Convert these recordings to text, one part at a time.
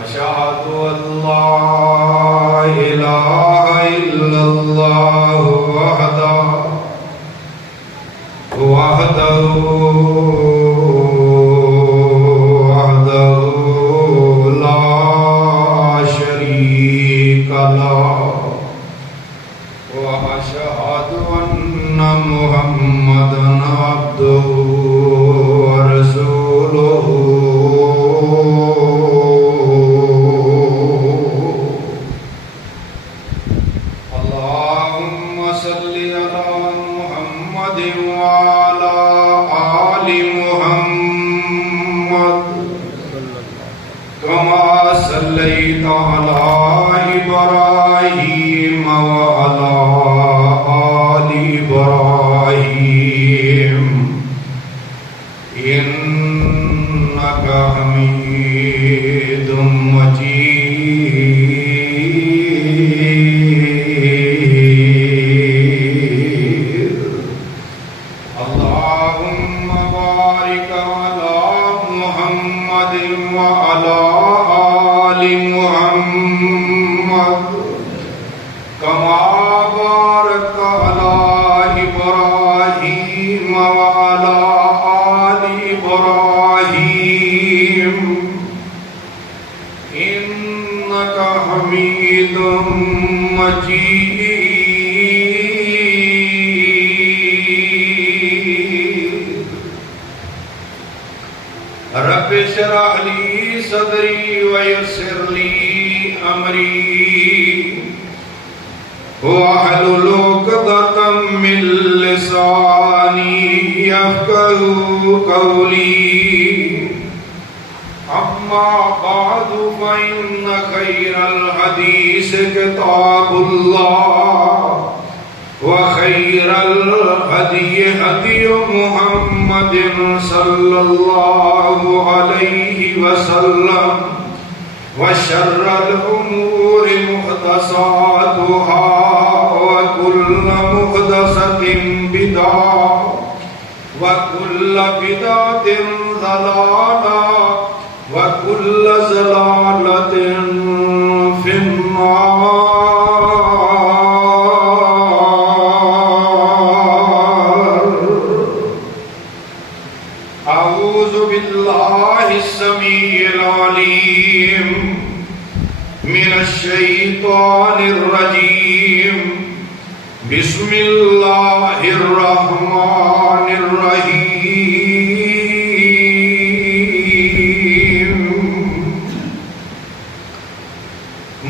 أشهد أن لا إله إلا الله وحده لا شريك له وأشهد أن محمدا عبده ورسوله اللهم صل على محمد وعلى آل محمد كما صليت على إبراهيم وعلى آل إبراهيم إنك حميد مجيد اللهم بارك على محمد وعلى آل محمد كما باركت على إبراهيم وعلى آل إبراهيم إنك حميد مجيد رب اشرح لي صدري ويسر لي أمري واحلل عقدة من لساني يفقهوا قولي أما بعد فإن خير الحديث كتاب الله وخير الهدي هدي محمد صلى الله عليه وسلم وشر الأمور محدثاتها وكل محدثة بدعة وكل بدعة ضلالة وكل ضلالة في النار. أعوذ بالله السميع العليم من الشيطان الرجيم. بسم الله الرحمن الرحيم.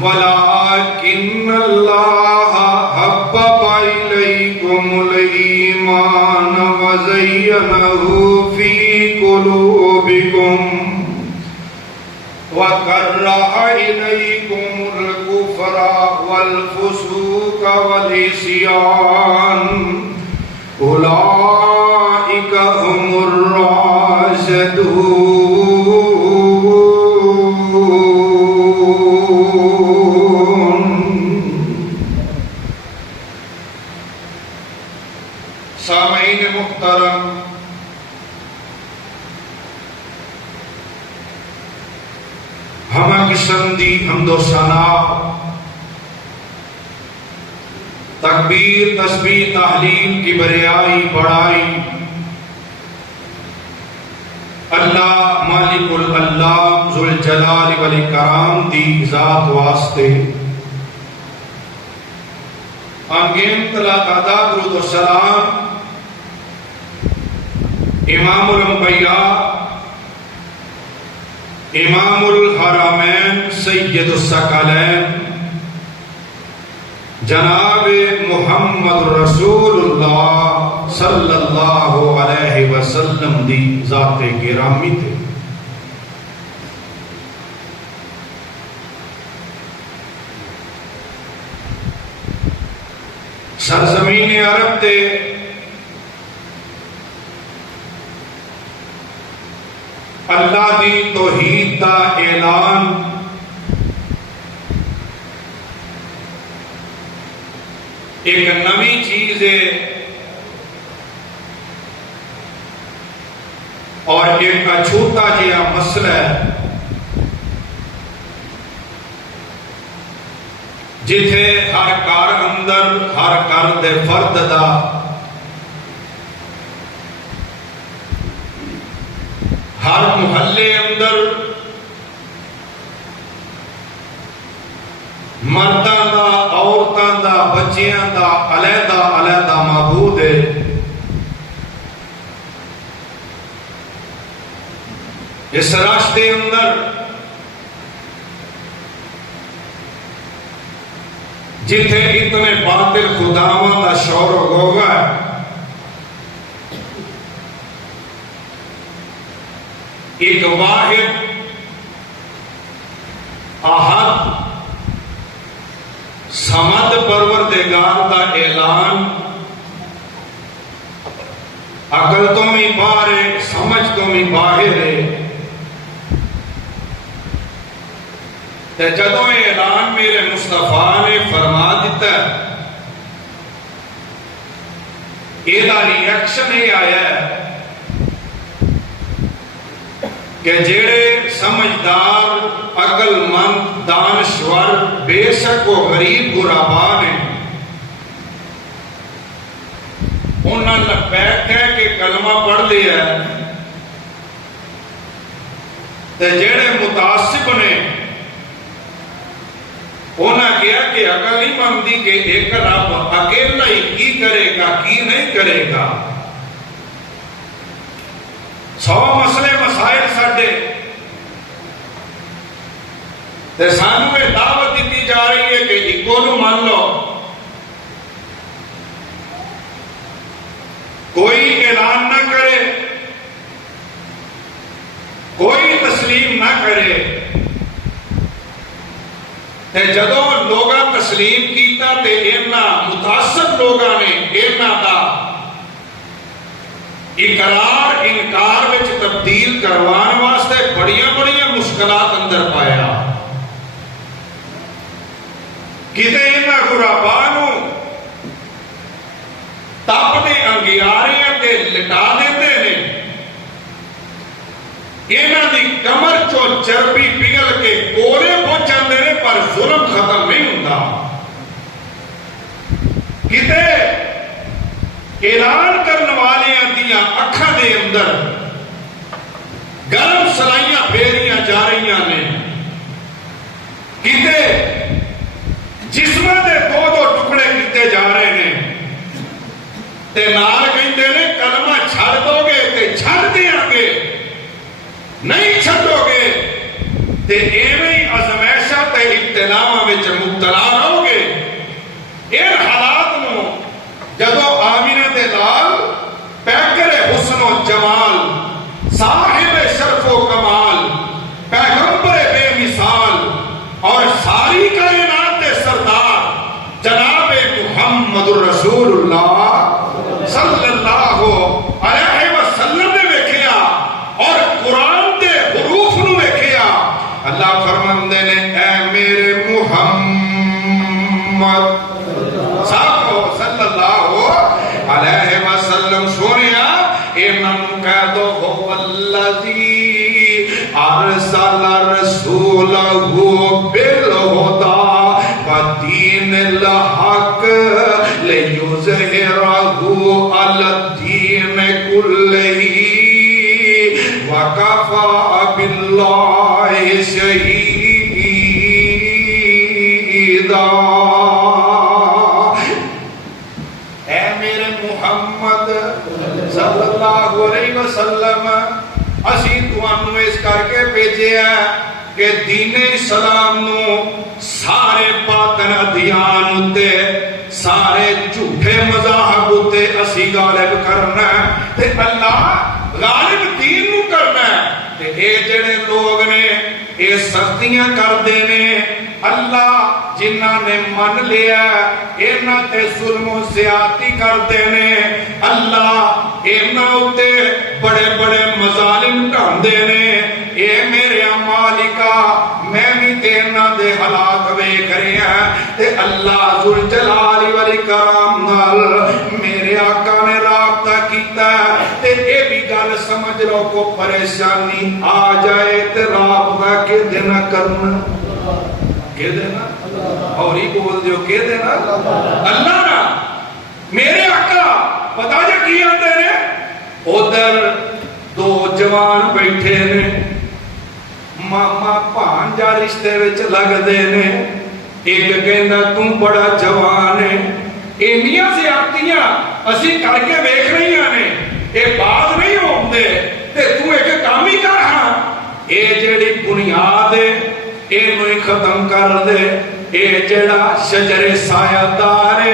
ولكن الله حبب إليكم الإيمان وزينه في قلوبكم وكره إليكم الكفر والفسوق والعصيان أولئك هم الراشدون. سامعین محترم، ہمہ قسم دی حمد و ثنا، تکبیر، تسبیح، تحلیل کی بریائی بڑائی اللہ مالک اللہ ذوالجلال والاکرام دی ذات واسطے انگین تلا قدا درود و سلام امام الانبیاء امام الحرمین سید الثقلین جناب محمد رسول اللہ صلی اللہ علیہ وسلم دی ذات گرامی تھے. سرزمین عرب تے اللہ دی توحید دا اعلان ایک نئی چیز ہے اور ایک اچھوتا جہا مسئلہ ہے جتھے ہر گھر اندر ہر گھر دے فرد دا ہر محلے اندر مرداں دا عورتاں دا بچیاں دا علیحدہ علیحدہ معبود ہے. اس راستے اندر جتھے اتنے باطل خداواں دا شور و غوغا ہے، ایک واحد احد صمد پروردگار دا اعلان عقل تو بھی باہر ہے، سمجھ تو بھی باہر ہے. تے جدوں اعلان میرے مصطفیٰ نے فرما دیتا ہے، یہ ریئیکشن یہ آیا ہے کہ جڑے سمجھدار عقل مند دانشور بے شک وہ غریب غربا نے انہاں لبیک کہہ کے کلمہ پڑھ لیا ہے، تے جڑے متعصب نے انہاں کیا کہ عقل نہیں مانتی کہ ایک رب اکیلا ہی کی کرے گا کی نہیں کرے گا. 100 مسئلے مسائل ساڈے تے سانوں یہ دعوت دیتی جا رہی ہے کہ ایکو نو مان لو. کوئی اعلان نہ کرے، کوئی تسلیم نہ کرے. تے جدوں لوگاں تسلیم کیتا تے انہاں متعصب لوگاں نے انہاں دا اقرار انکار وچ تبدیل کروان واسطے بڑیاں بڑیاں مشکلات اندر پایا. کتے انہاں غرباء نو تاپنے انگیاریاں تے لٹا دیندے نے، انہاں دی کمر چو چربی پگھل کے کولے پہنچ جاندے نے پر ظلم ختم نہیں ہوندا. کتے اعلان کرنے والیاں دیاں اکھاں دے اندر گرم سلائیاں پھیریاں جا رہیاں نے، کتے جسماں دے دو دو ٹکڑے کیتے جا رہے ہیں، تے نال کہندے نے کلمہ چھڑ دو گے تے چھڑ دیاں گے، نہیں چھڑو گے تے ایویں ہی ازمائشاں تے ابتلاواں وچ مبتلا رہو گے. ان حالات نو جدو آمینہ دے لال پیکر حسن و جمال، صاحب شرف و کمال، پیغمبر بے مثال اور ساری کائنات دے سردار جناب محمد الرسول اللہ صلی اللہ علیہ وسلم نے ویکھیا اور قرآن دے حروف نو ویکھیا. اللہ فرماندے نے اے میرے محمد صلی اللہ علیہ وسلم سونیا انہاں کہہ دو هو الذی ارسل رسولہ بالہدی ودین الحق لیظہرہ علی الدین کلہ وکفی باللہ شہیدا. اے میرے محمد صلی اللہ علیہ وسلم اسی تانوں اس کر کے بھیجیا کہ دین اسلام نو سارے باطن ادیان تے سارے جھوٹے مذاہب تے اسی غالب کرنا تے اللہ غالب دین نو کرنا. تے اے جڑے لوگ نے اے سختیاں کردے نے، اللہ جنہاں نے من لیا انہاں تے ظلم و زیادتی کردے نے، اللہ انہاں اُتے بڑے بڑے مظالم ڈھاندے نے. اے میرے مالکا میں بھی تے انہاں دے حالات ویکھ رہا تے اللہ ذوالجلال والاکرام نال میرے آقا نے رابطہ کیتا تے اے بھی گل سمجھ لو کو پریشانی آ جائے تے رابطہ کے دینا کرنا کے دینا اور ہی بول دیو کہ دینا اللہ نا میرے آقا پتا جا کی آتے نے ادھر دو جوان بیٹھے نے ماما بھانجا رشتے وچ لگ دے نے ایک کہندا تو بڑا جوان ہے اینیاں زیادتیاں اسی کر کے ویکھ رہیاں نے اے باز نہیں ہوندے تے تو ایک کام ہی کر ہاں اے جڑی بنیاد ہے اینو ہی ختم کر دے اے جڑا شجر سایہ دار ہے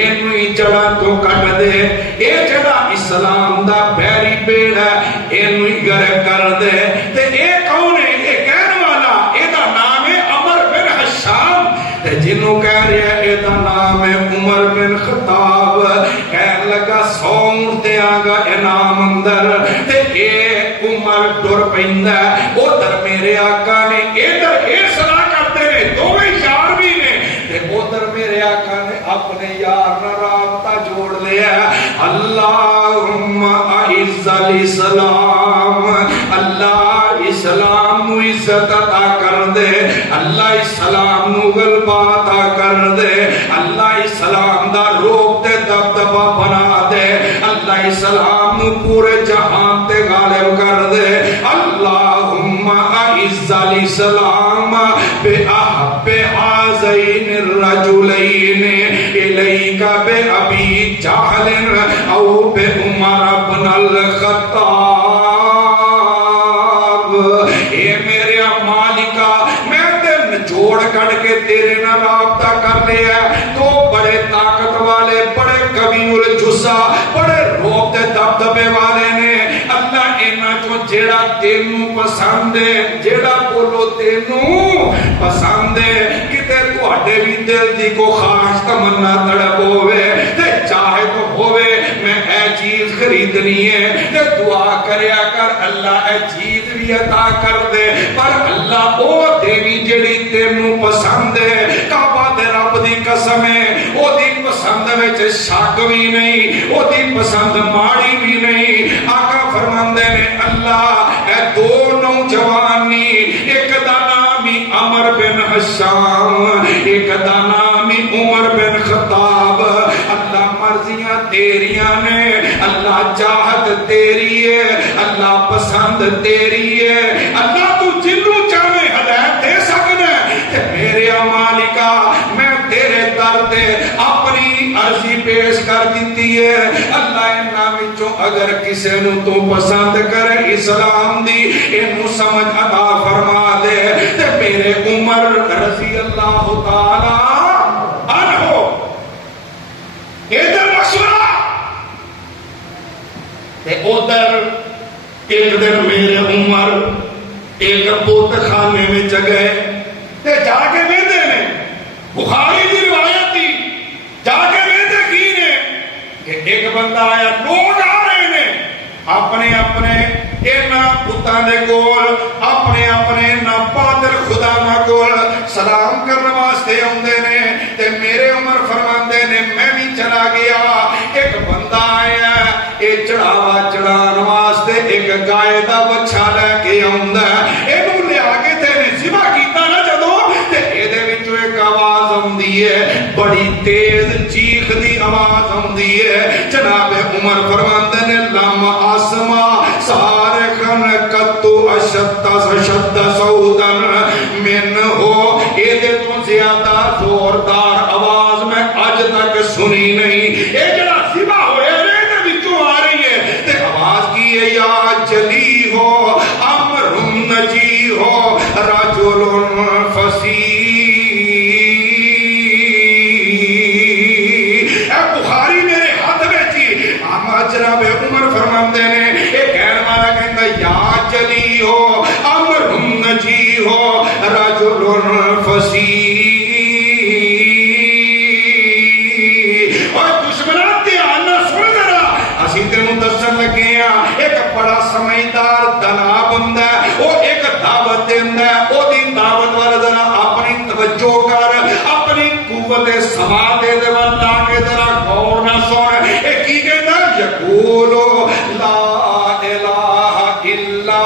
اینو ہی جڑا تو کٹ دے اے جڑا اسلام دا بیری بیڑا اینو ہی غرق کر دے تے اے کون ہے اے کہنے والا اے دا نام ہے عمر بن حشام تے جنوں کہہ رہے اے دا نام ہے عمر بن خطاب کہنے لگا 100 اونٹیاں گا انعام اندر تے اے عمر ڈر پیندا ادھر میرے آقا نے ادھر اے صلاح کرتے نے دوویں یار بھی نے تے ادھر میرے آقا نے اپنے یار نال رابطہ جوڑ لیا اللہم اعز الاسلام اللہ اسلام نو عزت عطا کر دے اللہ اسلام نو غلبہ عطا کر دے اللہ اسلام دا روب تے دبدبہ بنا دے اللہ اسلام نو پورے جہان تے غالب کر دے اللہم اعز الاسلام بأحب هذین الرجلین الیک بأبی جہل او بعمر بن الخطاب اے میرے مالکا میں تے نچوڑ کٹ کے تیرے نال رابطہ کر لیا تو بڑے طاقت والے بڑے قوی الجثہ بڑے روب تے دبدبے والے نے اللہ اینا جو جیڑا تینوں پسند ہے جیڑا بولو تینوں پسند ہے کتے تو ہٹے بھی دل دی کو خاص تمنا تڑپ ہوئے تے چاہے تو ہوئے میں اے چیز خریدنی ہے تے دعا کریا کر اللہ اے چیز بھی عطا کر دے پر اللہ او دیوی جیڑی تینوں پسند ہے کعبہ دے رب دی قسم ہے او دی پسند وچ شک بھی نہیں او دی پسند ماڑی بھی نہیں آقا فرماندے نے اللہ اے دو نوجوانی ایک دا نام ہی عمر بن حشام ایک دا نام ہی عمر بن خطاب اللہ مرضیاں تیریاں نے اللہ چاہت تیری ہے اللہ پسند تیری ہے اللہ تو جنوں چاہے ہدایت دے سکنا ہے میرے مالکا میں تیرے در تے اپنی عرضی پیش کر دیتی ہے اللہ انہاں وچوں اگر کسے نو تو پسند کرے اسلام دی اینو سمجھ عطا فرما دے تے میرے عمر رضی اللہ تعالی عنہ ادھر مشورہ تے ادھر ایک دن میرے عمر ایک بت خانے میں گئے تے جا کے بیٹھے نے بخاری کی روایت تھی جا کے بیٹھے کی نے کہ ایک بندہ آیا لوگ آ رہے نے اپنے اپنے اینا بتاں دے کول اپنے اپنے ناپادر خدا نا کول سلام کرنے واسطے آندے نے تے میرے عمر فرماندے نے میں بھی چلا گیا ایک بندہ آیا اے چڑھاوا چڑھان واسطے ایک گائے دا بچہ لے کے آندا اینو لے کے تے نے ذبح کیتا نا جدوں تے اے دے وچوں ایک آواز آندی ہے بڑی تیز چیخ دی آواز آندی ہے جناب عمر فرماندے نے لم آسما سارخن قطو اشد صوتن من ہو اے دے تو زیادہ زوردار آواز میں آج تک سنی نہیں اے جڑا ذبح ہوئے رے دے وچوں آ رہی ہے تے آواز کی ہے یا جلی ہو امر نجی ہو رجل فصیح اے بخاری میرے ہاتھ میں تھی جناب عمر فرماندے نے اے کہنے والا کہندا یا جلی ہو امر نجی ہو رجل فصیح اور دشمنان دھیان نال سن ذرا اسی تینوں دسن لگے ہیں ایک بڑا سمجھدار دنا بندہ ہے وہ ایک دعوت دیندا ہے او دی دعوت والا ذرا اپنی توجہ کر اپنی قوت سماع دے دے ول لا کے ذرا غور نہ سن اے کی کہندا یقول لا الہ الا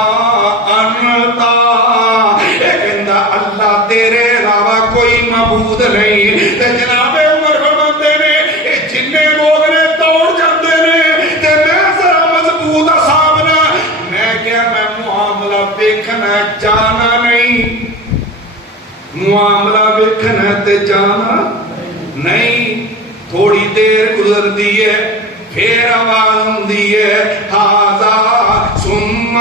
انت اے کہندا اللہ تیرے علاوہ کوئی معبود نہیں. تے جناب عمر فرماتے نے اے جننے لوگ نے دوڑ جاندے نے تے میں ذرا مضبوط اصحاب نا میں کیا میں معاملہ دیکھنا جانا نہیں, معاملہ دیکھنا تے جانا نہیں. تھوڑی دیر گزرتی ہے پھر آواز ہوندی ہے ہاذا ثم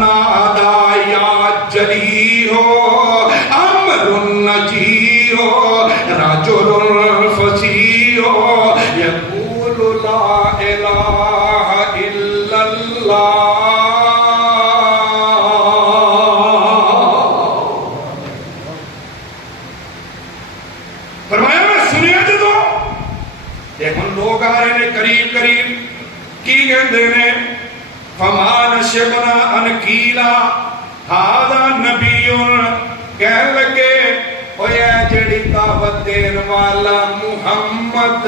نادا یا جلی ہو امر نجی ہو رجل فصیح ہو یقول لا الہ الا اللہ. فرمایا میں سنیا جدو دیکھو لوگ آ رہے ہیں قریب قریب کی کہندے نے فما نشبنا ان قیلا ھذا نبی کہنے لگے اوے جڑی دعوت دین والا محمد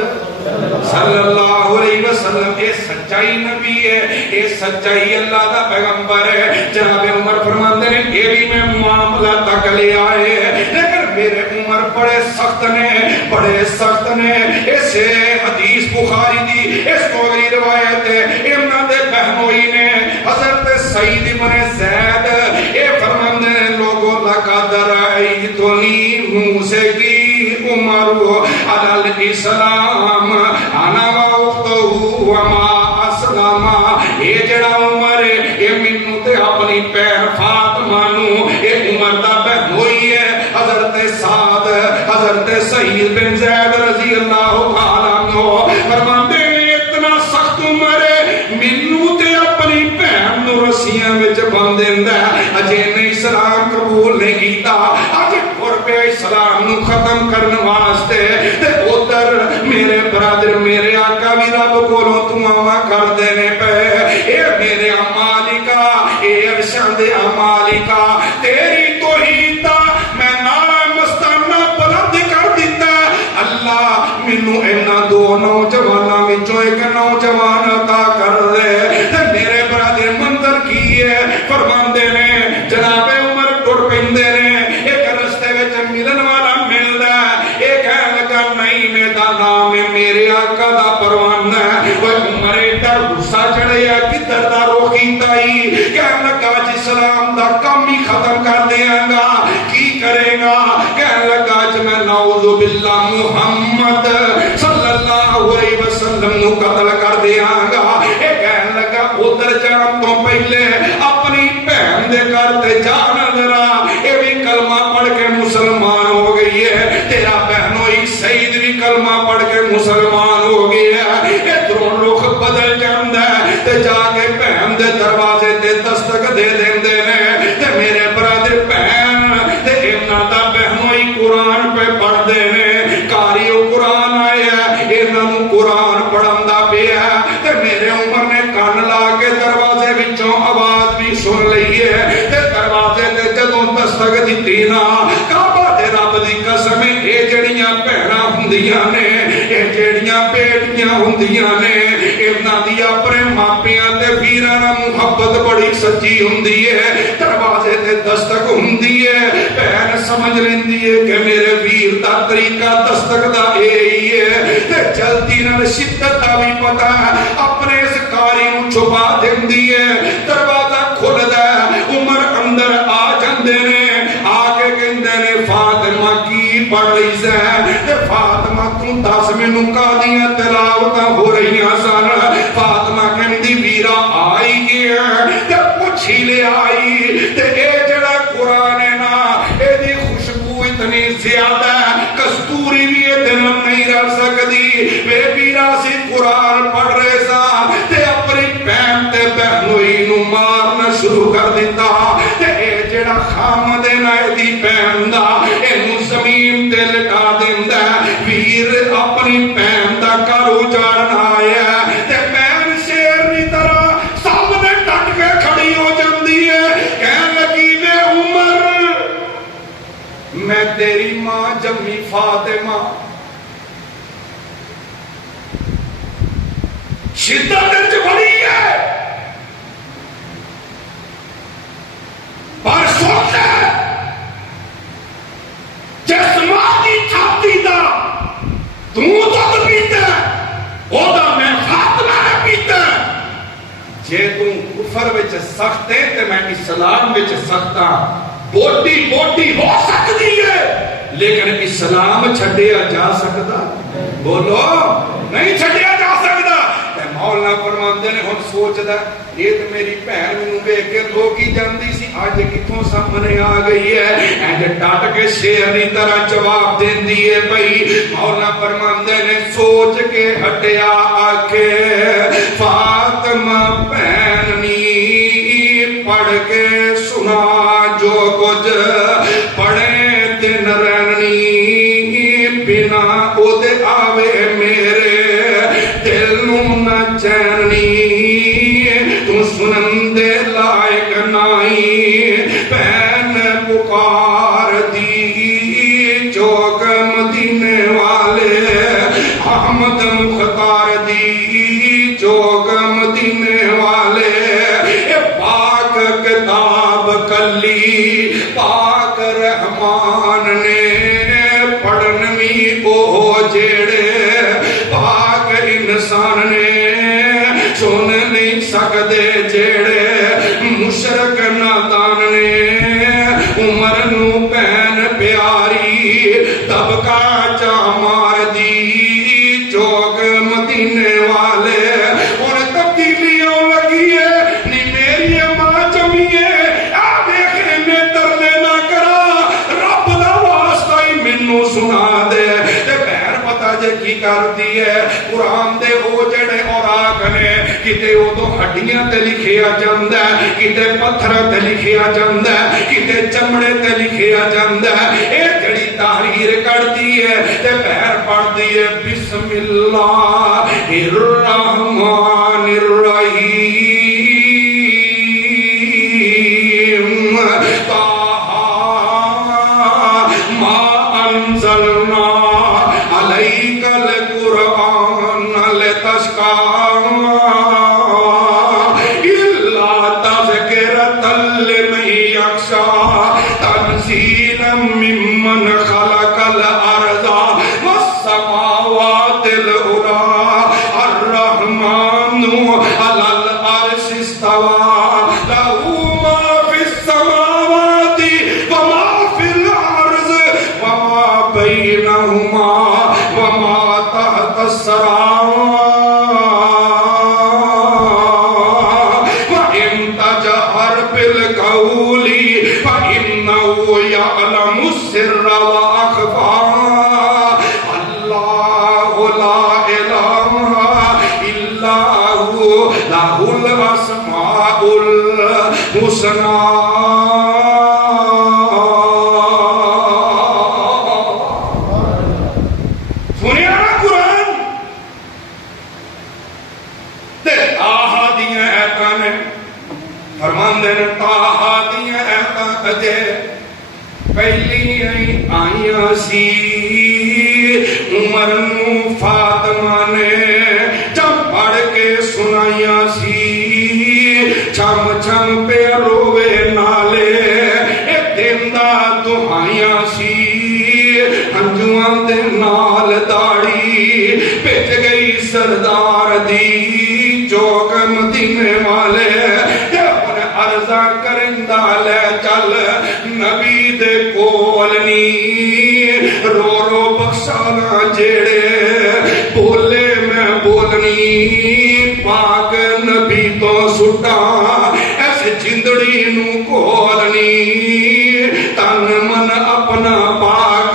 صلی اللہ علیہ وسلم یہ سچائی نبی ہے, یہ سچائی اللہ دا پیغمبر ہے. جناب عمر فرماتے ہیں یہ بھی میں معاملہ تک لے آئے لیکن میرے عمر بڑے سخت نے, بڑے سخت نے. اس حدیث بخاری دی اس کو اگلی روایت ہے امام دے بہنوئی نے حضرت سعید بن زید اے فرماندے نے لوگوں لقد رأیتنی موسیقی عمر علی الاسلام انا واختہ وما اسلام. یہ جڑا عمر ہے یہ مینوں تے اپنی بہن فاطمہ نو یہ عمر دا بہنوئی ہے. حضرت سعد حضرت سعید بن زید رضی اللہ تعالی عنہ فرماتے ہیں اتنا سخت عمر ہے مینوں تے اپنی بہن نو رسیاں وچ بند دیندا اجے نہیں اسلام قبول نہیں کیتا. اج پہ اسلام نو ختم کرنے واسطے تے ادھر میرے برادر میرے آقا بھی رب کولوں دعاواں کر دینے پے. اے میرے مالکا اے عرشاں دے مالکا تیری توحید دا میں نعرہ مستانہ بلند کر دیتا. اللہ مینوں انہاں دو نوجواناں وچوں ایک نوجوان عطا کر دے. تے میرے برادر منظر کی ہے فرماندے نے جناب عمر ٹر پیندے نے ملن والا ملدا اے کہن لگا نہیں میرا نام ہے میرے آقا دا پروانہ ہے. وہ عمر دا غصہ چڑھیا کدھر دا رخ کیتا ہی کہن لگا جی اسلام دا کم ہی ختم کر دیاں گا کی کرے گا. کہن لگا جی میں نعوذ باللہ محمد صلی اللہ علیہ وسلم نو قتل کر دیاں گا. اے کہن لگا ادھر جان تو پہلے اپنی بہن دے گھر تے جانا ذرا اے بھی کلمہ پڑھ کے مسلمان ہو گئی ہے. تیرا بہنوئی سعید بھی کلمہ پڑھ کے مسلمان ہو گیا ہے. ادھروں رخ بدل جاندا ہے تے جا کے بہن دے دروازے تے دستک دے دیندے نے. تے میرے برادر بہن تے انہاں دا بہنوئی قرآن پہ پڑھ دے نے. قاری قرآن آیا انہاں نوں قرآن پڑھاندا پیا. تے میرے عمر نے کان لا کے دروازے وچوں آواز بھی سن لئی ہے. تے دروازے تے جدوں دستک دتی نا کعبہ دے رب دی قسم اے جڑیاں بہناں ہوندیاں نے اے جڑیاں بیٹیاں ہوندیاں نے انہاں دی اپنے ماپیاں تے ویراں نال محبت بڑی سچی ہوندی ہے. دروازے تے دستک ہوندی ہے بہن سمجھ لیندی ہے کہ میرے ویر دا طریقہ دستک دا اے ہی ہے. تے جلدی نال شدت دا بھی پتہ اپنے اس کاری نوں چھپا دیندی ہے. دروازہ کھلدا ہے عمر اندر آ جاندے نے. آگے کہندے نے فاطمہ کی پڑھ لئی سے تے فاطمہ تو دس مینوں کادیاں تلاوتاں ہو رہیاں سن. فاطمہ کہندی ویرا آئی گیا تے پوچھ ہی لے آئی تے اے جڑا قرآن ہے نا اے دی خوشبو اتنی زیادہ کستوری بھی اے دل نہیں رہ سکدی. بے ویرا سی قرآن پڑھ رہے سا تے اپنی بہن تے بہنوئی نوں مارنا شروع کر دیتا. تے اے جڑا خامد ہے نا دی بہن دا اینوں زمین تے لٹا دیندا. ویر اپنی بہن دا گھر اجاڑن آیا تے بہن شیر دی طرح سامنے ڈٹ کے کھڑی ہو جاندی ہے. کہن لگی بے عمر میں تیری ماں جمی فاطمہ شدت وچ بڑی ہے پر سوچ جس ماں کی چھاتی سخت ہے تے میں اسلام وچ سخت ہاں. بوٹی بوٹی ہو سکتی ہے لیکن اسلام چھڈیا جا سکتا؟ بولو نہیں چھڈیا جا سکتا. مولانا فرماندے نے ہن سوچدا یہ تے میری بہن نوں ویکھ کے لوگی جاندی سی اج کتھوں سامنے آ گئی ہے اینج ڈٹ کے شیر دی طرح جواب دیندی ہے بھئی. مولانا فرماندے نے سوچ کے ہٹیا آکھے فاطمہ بہن نی پڑھ کے سنا جو کچھ پڑھے دن رہنی بنا او دے آوے میرے دل نوں نہ چینی تو سنن دے لائق نائی بہن پکار دی چوک مدینے والے احمد مختار دی چوک مدینے والے پاک کتاب کلی پاک رحمان نے پڑھنوی او جیڑے پاک انسان نے سن نہیں سکدے جیڑے مشرک نادان نے عمر نو بہن پیاری طبقہ چا مار دی چوک مدینے والے اور تبدیلیوں لگی ہے نی میری ماں جمیے آ دیکھنے میں ترلے نہ کرا رب دا واسطہ ہی منو سنا دے. جے کی کر دی ہے قرآن دے او جڑے اوراق نے کتے او تو ہڈیاں تے لکھیا جاندا ہے کتے پتھر تے لکھیا جاندا ہے کتے چمڑے تے لکھیا جاندا ہے. اے جڑی تحریر کردی ہے تے پیر پڑھ دی ہے بسم اللہ الرحمن الرحیم ما انزلنا علیک القرآن لتشقی الا تذکرۃ لمن یخشی تنزیلا ممن خلق الارض والسماوات العلی الرحمن علی العرش استوی لہ ما فی السماوات وما فی الارض وما بینہما وما تحت الثری وإن تجهر بالقول فإنه يعلم السر وأخفى الله لا إله إلا هو له الأسماء الحسنى. پہلی آئیاں سی عمر نو فاطمہ نے جب پڑھ کے سنائیاں سی چھم چھم پہ روے نالے اے دن دا دعائیاں سی ہنجوان دے نال داڑی پچ گئی سردار دی چوک مدینے والے عرضہ کرندہ لے چل نبی دے کولنی رو رو بخشانا جیڑے بولے میں بولنی پاک نبی تو سٹا ایسے جندڑی نو کولنی تن من اپنا پاک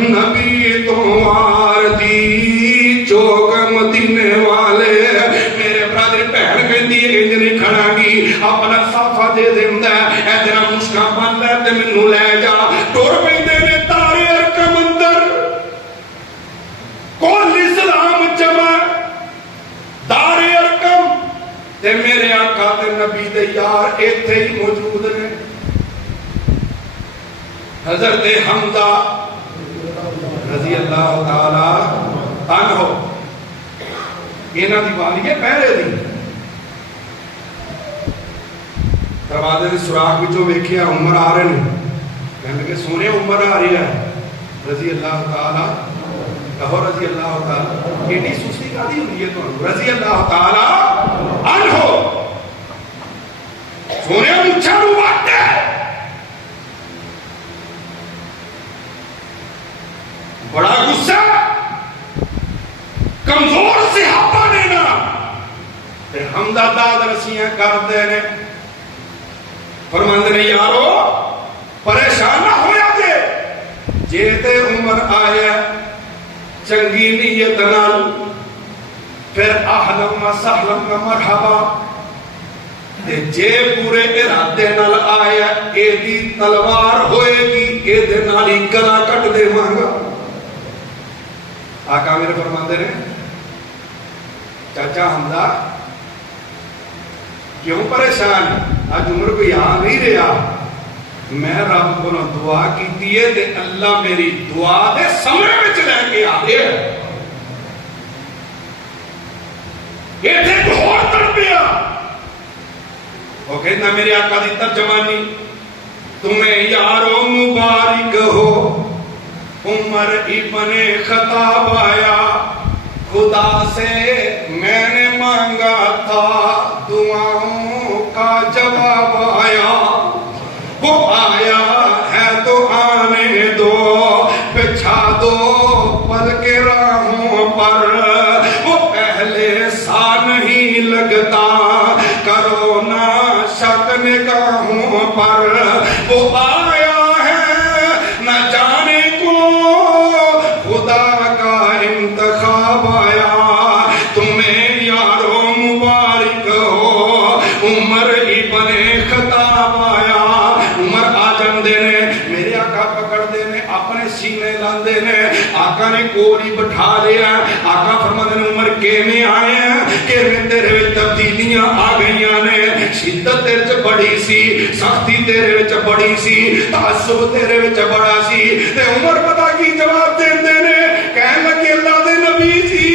نبی تو آر دی چوک مدینے والے. میرے برادر بہن کہندی انج نہیں کھڑا گی اپنا صافہ دے دیندا ہے اے تیرا مشکا بن لے تے مینوں لے جا. ٹر پیندے نے تارے ارکم اندر کول اسلام جمع دار ارکم تے میرے آقا تے نبی دے یار ایتھے ہی موجود نے. حضرت حمزہ رضی اللہ تعالی عنہ انہاں دی والی ہے پہلے دی دروازے دے سوراخ وچوں ویکھیا عمر آ رہے ہیں کہنے لگے سونے عمر آ رہی ہے رضی اللہ تعالی کہو رضی اللہ تعالی ایڈی سستی کادی ہوئی ہے تو رضی اللہ تعالی عنہ سونے مچھا نو وقت ہے بڑا غصہ کمزور صحابہ نے نا پھر حمدہ داد رسیاں کرتے نے فرماندے نے یارو پریشان نہ ہویا جے تے عمر آیا چنگی نیت نال پھر اہلم و سہلم و مرحبا تے جے پورے ارادے نال آیا اے دی تلوار ہوئے گی اے دے نال ہی گلا کٹ دے مانگا آقا میرے فرماندے نے چاچا حمزہ کیوں پریشان آج عمر کو یاد نہیں رہا میں رب کو دعا کی ہے تے اللہ میری دعا دے سمرے میں چلے کے آگے یہ تھے بہت تڑپیا وہ کہنا میرے آقا دی ترجمانی تمہیں یارو مبارک ہو عمر ابن خطاب آیا خدا سے میں نے مانگا تھا دعاؤں کا جواب آیا وہ آیا ہے تو آنے دو بچھا دو پل کے راہوں پر وہ پہلے سا نہیں لگتا کرو نہ شک نگاہوں پر وہ آیا ہے نہ جانے کو خدا کا انتخاب آیا تمہیں یارو مبارک ہو عمر ابن خطاب آیا عمر آ جاندے نے میرے آقا پکڑ دے نے اپنے سینے لاندے نے آقا نے کولی بٹھا لیا آقا فرماندے نے عمر کیویں آئے ہیں کیویں تیرے وچ تبدیلیاں آ گئیاں نے شدت تیرے وچ بڑی سی سختی تیرے وچ بڑی سی تعصب تیرے وچ بڑا سی تے عمر پتہ کی جواب دیندے نے کہن لگے اللہ دے نبی جی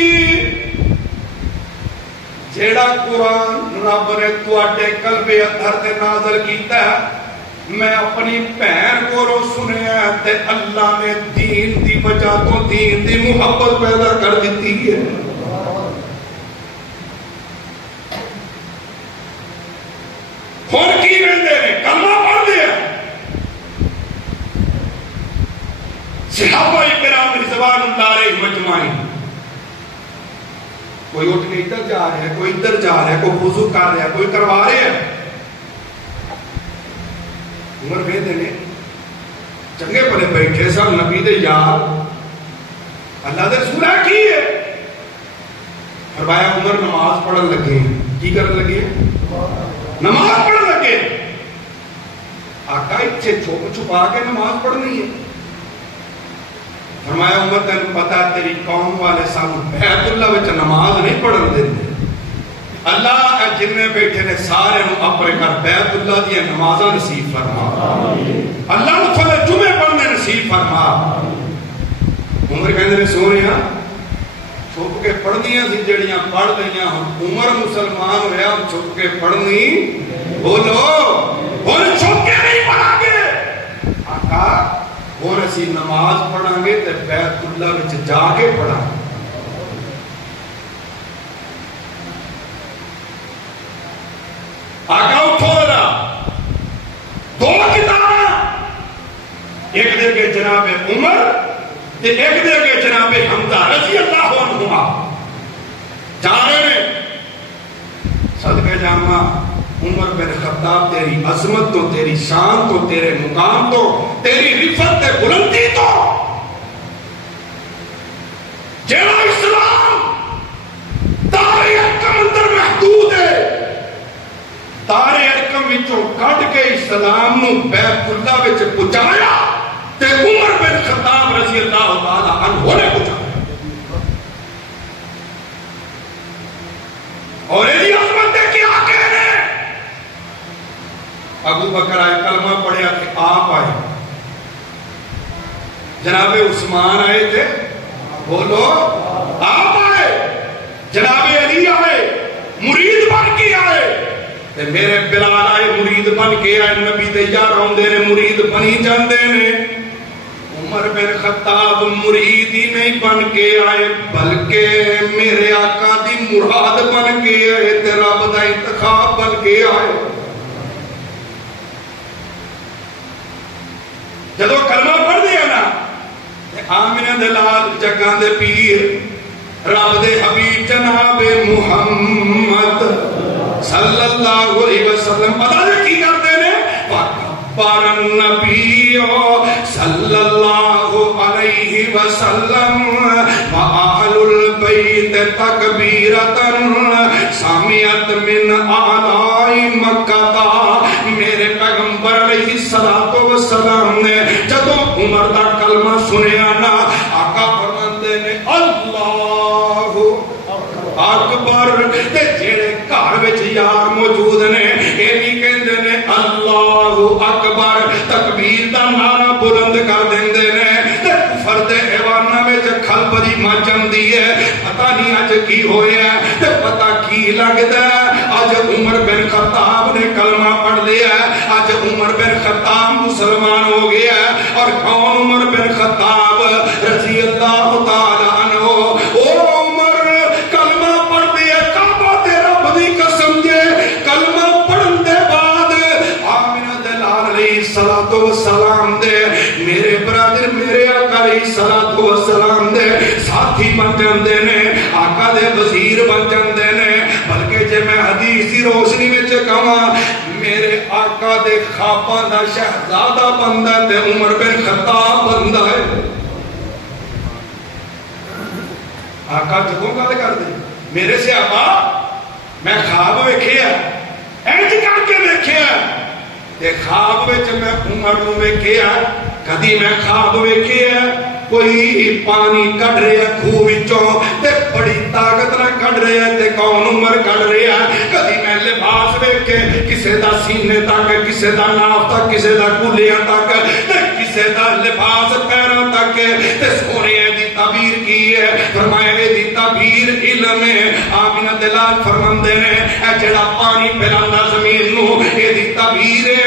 جیڑا قرآن رب نے تواڈے قلب اطہر تے نازل کیتا ہے میں اپنی بہن کو رو سنیا تے اللہ نے دین دی وجہ تو دین دی محبت پیدا کر دیتی ہے ہن کی ویندے نے کلمہ پڑھ دیا صحابہ کرام رضوان اللہ علیہ مجمعین کوئی اٹھ کے ادھر جا رہا ہے کوئی ادھر جا رہا ہے کوئی وضو کر رہا ہے کوئی کروا رہے ہیں عمر کہتے ہیں چنگے پلے بیٹھے سب نبی دے یار اللہ دے رسول کی ہے فرمایا عمر نماز پڑھن لگے کی کرن لگے نماز پڑھن لگے آقا اتنے چھپ چھپا کے نماز پڑھنی ہے فرمایا عمر تینوں پتا تیری قوم والے سانو بیت اللہ وچ نماز نہیں پڑھن دیندے اللہ جنہیں بیٹھے نے سارے اپنے گھر بیت اللہ دیا نمازاں نصیب فرما اللہ نے تھوڑے جمعے پڑھنے نصیب فرما عمر کہندے نے سونے چھپ کے پڑھنیاں سی جڑیاں پڑھ لئیاں عمر مسلمان ہویا چھپ کے پڑھنی بولو ہن چھپ کے نہیں پڑھا گے آقا اور اسی نماز پڑھاں گے تے بیت اللہ وچ جا کے پڑھاں آقا اٹھو ذرا دو کتاباں ایک دے کے جناب عمر تے ایک دے کے جناب حمزہ رضی اللہ عنہما جا رہے ہیں صدقے جامع عمر بن خطاب تیری عظمت تو تیری شان تو تیرے مقام تو تیری رفت تے بلندی تو جیڑا اسلام تارے ارکم اندر محدود ہے تارے ارکم وچوں کٹ کے اسلام نو بیت اللہ وچ پہنچایا تے عمر بن خطاب رضی اللہ تعالی عنہ نے پہنچایا اور یہ عظمت دے کیا کہنے ابو بکر آئے کلمہ پڑھیا کہ آپ آئے جناب عثمان آئے تھے بولو آپ آئے جناب علی آئے مرید بن کے آئے میرے بلال آئے مرید بن کے آئے نبی دے یار ہوندے نے مرید بنی جاندے نے عمر بن خطاب مرید ہی نہیں بن کے آئے بلکہ میرے آقا دی مراد بن کے آئے تے رب دا انتخاب بن کے آئے جدو کلمہ پڑھ دیا نا آمنہ دے لال جگاں دے پیر رب دے حبیب جناب محمد صلی اللہ علیہ وسلم پتہ دے کی کرتے نے وَكَبَّرَ النَّبِيُّ صلی اللہ علیہ وسلم وَأَهْلُ الْبَيْتِ تَكْبِيرَةً سَمِعَتْ مِنْ آلَاءِ مَكَّةَ میرے پیغمبر علیہ السلام نے جدو عمر دا کلمہ سنیا نا آقا فرماندے نے اللہ اکبر تے جڑے گھر وچ یار موجود نے اے بھی کہندے نے اللہ اکبر تکبیر دا نعرہ بلند کر دیندے نے تے کفر دے ایواناں وچ کھلبلی مچ جاندی ہے پتہ نہیں اج کی ہویا تے پتہ کی لگدا اج عمر بن خطاب نے کلمہ پڑھ لیا اج عمر بن خطاب مسلمان ہو گیا اور کون عمر بن خطاب رضی اللہ تعالی عنہ او عمر کلمہ پڑھ دیا کعبہ تے رب دی قسم جے کلمہ پڑھن دے بعد آمنہ دے لال علیہ السلام دے میرے برادر میرے آقا علیہ السلام دے ساتھی بن جاندے نے آقا دے وزیر بن جاندے نے بلکہ جے میں حدیث دی روشنی وچ کہاں میرے آقا دے خواباں دا شہزادہ بندہ تے عمر بن خطاب بندہ ہے آقا جدوں گل کر دے میرے صحابہ میں خواب ویکھیا انج کر کے ویکھیا تے خواب وچ میں عمر نوں ویکھیا کدی میں خواب ویکھیا کوئی پانی کڈ رہا کھوہ وچوں تے بڑی طاقت نال کڈ رہا تے کون عمر کڈ رہا کدی میں لباس ویکھ کے کسے دا سینے تک کسے دا ناف تک کسے دا کلیاں تک تے کسے دا لباس پیراں تک تے سونے دی تعبیر کی ہے فرمایا دی تعبیر علم ہے آمنہ دلال فرماندے نے اے جڑا پانی پھیلاندا زمین نو اے دی تعبیر ہے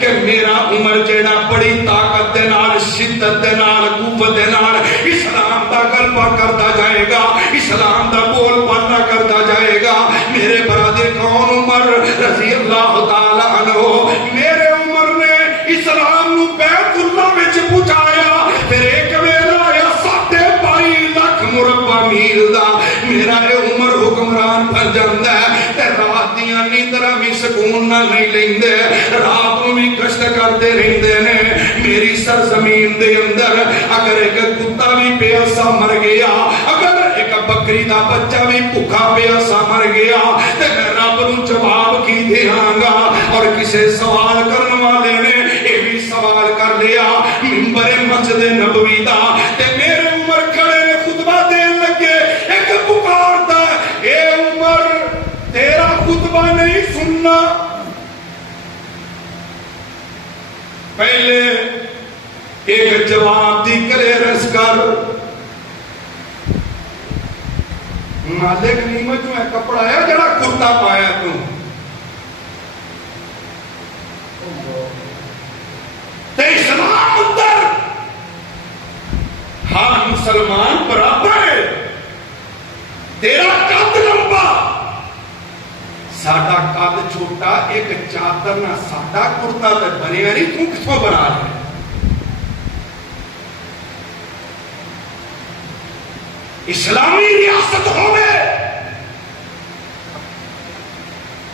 کہ میرا عمر جڑا بڑی طاقت دے نال شدت دے نال قوت دے نال اسلام دا غلبہ کرتا جائے گا اسلام دا بول بالا کرتا جائے گا میرے برادر کون عمر رضی اللہ تعالی عنہ میرے عمر نے اسلام نو بیت اللہ وچ پہنچایا پھر ایک ویلا آیا 22.5 لاکھ مربع میل دا میرا اے عمر حکمران بن جاندا ہے تے رات دیاں نیندراں وی سکون نال نہیں لیندے رات نوں وی کشت کردے رہندے نے میری سرزمین دے اندر اگر ایک کتا بھی پیاسا مر گیا اگر ایک بکری دا بچہ بھی بھوکا پیاسا مر گیا تے میں رب نوں جواب کی دیاں گا اور کسے سوال کرن والے نے اے بھی سوال کر لیا منبر مسجد نبوی دا تے میرے عمر کھڑے نے خطبہ دین لگے ایک پکارتا اے عمر تیرا خطبہ نہیں سننا پہلے ایک جواب دی کلیئرنس کر مالک نیمت جو ہے کپڑا ہے جڑا کرتا پایا تو تے اسلام اندر ہاں مسلمان برابر ہے تیرا قد لمبا ساڈا قد چھوٹا ایک چادر نہ ساڈا کرتا تے بنیا نہیں تو کتوں بنا رہے اسلامی ریاست ہوئے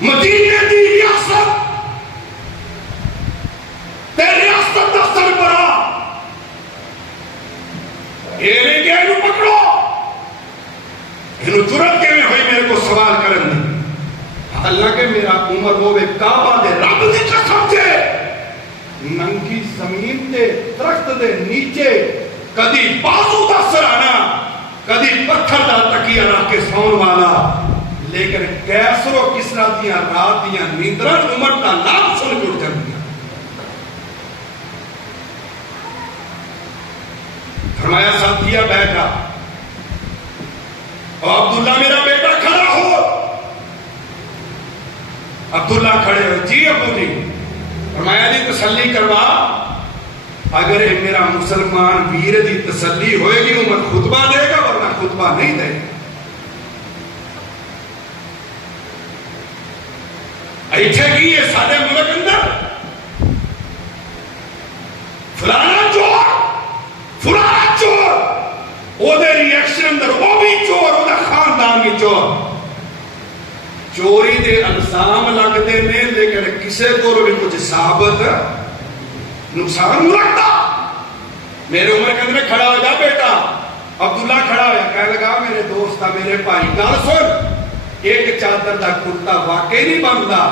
مدینے دی ریاست تے ریاست دا سربراہ یہ نہیں کہ انہوں پکڑو انہوں جرت کے میں ہوئی میرے کو سوال کرن دی اللہ کہ میرا عمر ہوئے کعبہ دے رب دی قسم سے ننگی زمین دے درخت دے نیچے کدی بازو دا سرانا کدی پتھر دا تکیہ رکھ کے سون والا لیکن کیسر و کسرا دیاں رات دیاں نیندران عمر دا نام سن جڑ جاندیاں فرمایا ساتھیا بیٹھا اور عبداللہ میرا بیٹا کھڑا ہو عبداللہ کھڑے ہو جی ابو جی فرمایا دی تسلی کروا اگر میرا مسلمان ویر دی تسلی ہوئے گی عمر خطبہ دے گا ورنہ خطبہ نہیں دے گا ایتھے کی یہ سارے ملک اندر فلانا چوری دے الزام لگتے نے لیکن کسے کو بھی کچھ ثابت نقصان لگتا. میرے عمر کے اندر کھڑا ہو جا بیٹا. عبداللہ کھڑا ہوا کہنے لگا میرے دوست میرے بھائی گل سن, ایک چادر دا کرتا واقعی نہیں بنتا.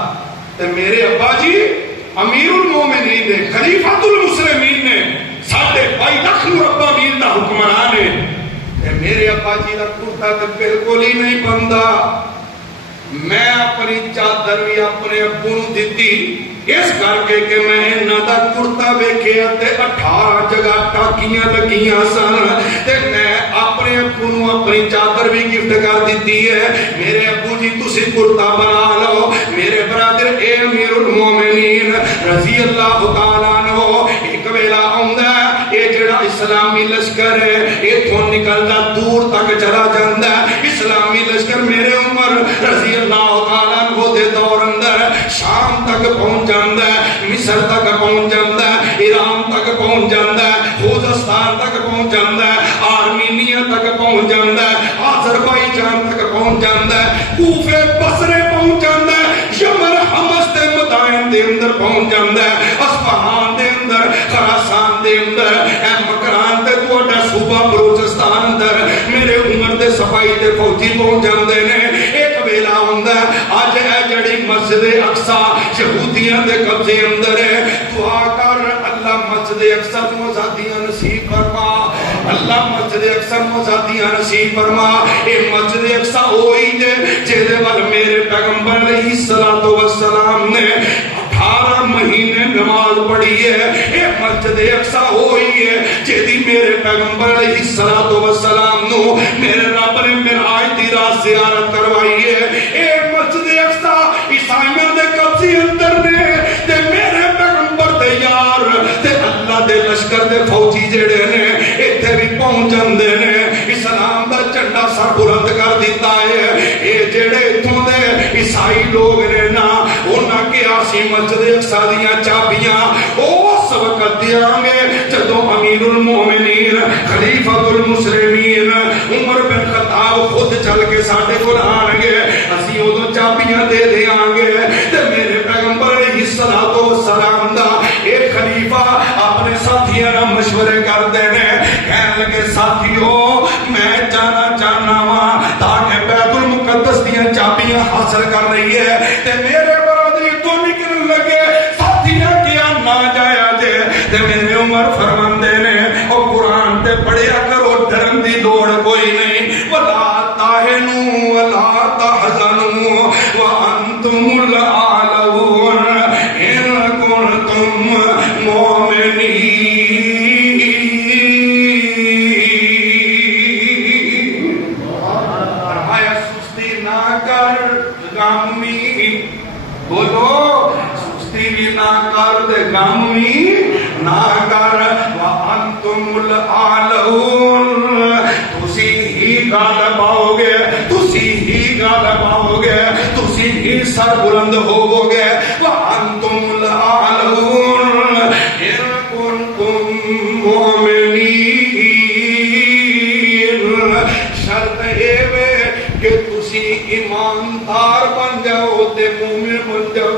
تے میرے ابا جی امیر المومنین نے, خلیفۃ المسلمین نے, 22.5 لاکھ مربع میل دا حکمران ہے, تے میرے ابا جی دا کرتا تے بالکل ہی نہیں بنتا. میں اپنی چادر بھی اپنے ابو نو دتی اس کر کے کہ میں انہاں دا کرتا ویکھیا تے 18 جگہ ٹاکیاں لگیاں سن, تے میں اپنے ابو نو اپنی چادر بھی گفٹ کر دیتی ہے. میرے ابو جی تسی کرتا بنا لو. میرے برادر اے امیر المومنین رضی اللہ تعالیٰ عنہ, ایک ویلا آندا ہے اے جڑا اسلامی لشکر ہے ایتھوں نکلدا دور تک چلا جاندا ہے. اسلامی لشکر میرے عمر رضی اللہ تعالیٰ عنہ دے دور اندر شام تک پہنچ جاندا ہے, مصر تک پہنچ جاندا ہے, ایران تک پہنچ جاندا ہے, خوزستان تک پہنچ جاندا ہے, آرمینیا تک پہنچ جاندا ہے, آذربائیجان تک پہنچ جاندا ہے, کوفے بصرے پہنچ جاندا ہے, یمن حمص دے مدائن دے اندر پہنچ جاندا ہے, اصفہان دے اندر, خراسان دے اندر, اے مکران تے تواڈا صوبہ بلوچستان اندر میرے عمر دے صفائی تے فوجی پہنچ جاندے نے. ایک ویلا ہوندا ہے اج اے جڑی مسجد اقصی یہودیاں دے قبضے اندر ہے, دعا کر اللہ مسجد اقصی نو آزادیاں نصیب فرما, اللہ مسجد اقصی نو آزادیاں نصیب فرما. اے مسجد اقصی ہوئی جے جے ول میرے پیغمبر علیہ الصلوۃ والسلام نے 18 مہینے نماز پڑھی ہے. اے مسجد اقصی ہوئی ہے جیدی میرے پیغمبر علیہ الصلوۃ والسلام نو میرے رب نے معراج دی رات زیارت کروائی ہے. اے مسجد اقصی عیسائیاں دے قبضے اندر نے, تے میرے پیغمبر دے یار تے اللہ دے لشکر دے فوجی جڑے نے ایتھے بھی پہنچ جاندے نے, اسلام دا جھنڈا سر بلند کر دیتا ہے. اے جڑے ایتھوں دے عیسائی لوگ نے نا, انہاں کے آسی مسجد اقصی دیاں چابیاں اس وقت دیاں گے جدوں امیر المومنین خلیفۃ المسلمین عمر بن خطاب خود چل کے ساڈے کول آن گے, اسی اودوں چابیاں دے دیاں گے. تے میرے پیغمبر علیہ الصلوۃ والسلام دا ایک خلیفہ اپنے ساتھیاں نال مشورے کردے نے, کہن لگے ساتھیو میں جانا چاہنا وا تاکہ بیت المقدس دیاں چابیاں حاصل کر رہی ہے. تے میرے برادری تو نکلن لگے ساتھیاں کیا نہ جایا جے. تے میرے عمر فرماندے نے او قرآن تے پڑھیا کرو, ڈرن دی لوڑ کوئی نہیں. ولا تہنوا ولا تحزنوا وانتم الاعلون ان کنتم مؤمنین. فرمایا سستی نہ کر غمی, بولو سستی بھی نہ کر دے غمی نہ کر, وانتم الاعلون تسی ہی غالب آؤ گے, تسی ہی غالب آؤ گے, تسی ہی سر بلند ہوو گے. وانتم الاعلون ان کنتم مؤمنین. شرط اے وے کہ تسی ایماندار بن جاؤ تے مومن بن جاؤ.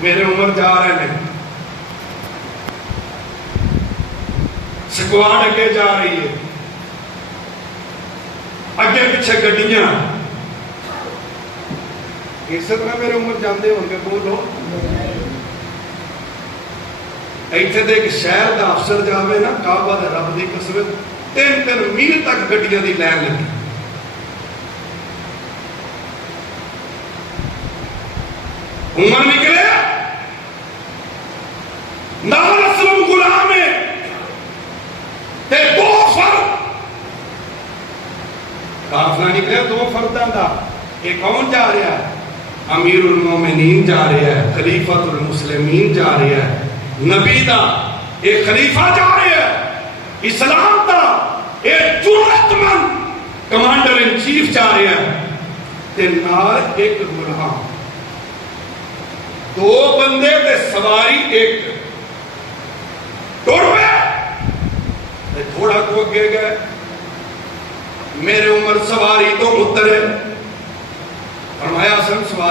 میرے عمر جا رہے ہیں, سکواڑ اگے جا رہی ہے, اگے پیچھے گڈیاں. اس طرح میرے عمر جاندے ہوں گے, بولو ایتھے دے ایک شہر دا افسر جاوے نا, کعبہ دا رب دی قسم 3 میل تک گڈیاں دی لائن لگی. عمر نکلے نال اسلم غلام ہے تے 2 فرد قافلہ نکلے 2 فرداں دا. یہ کون جا رہا ہے؟ امیر المومنین جا رہا ہے, خلیفۃ المسلمین جا رہا ہے, نبی دا ایک خلیفہ جا رہا ہے, اسلام دا ایک جرأت مند کمانڈر ان چیف جا رہا ہے, تے نال ایک غلام. 2 بندے تے سواری ایک. ٹر گئے تھوڑا کو اگے گئے, میرے عمر سواری تو اترے,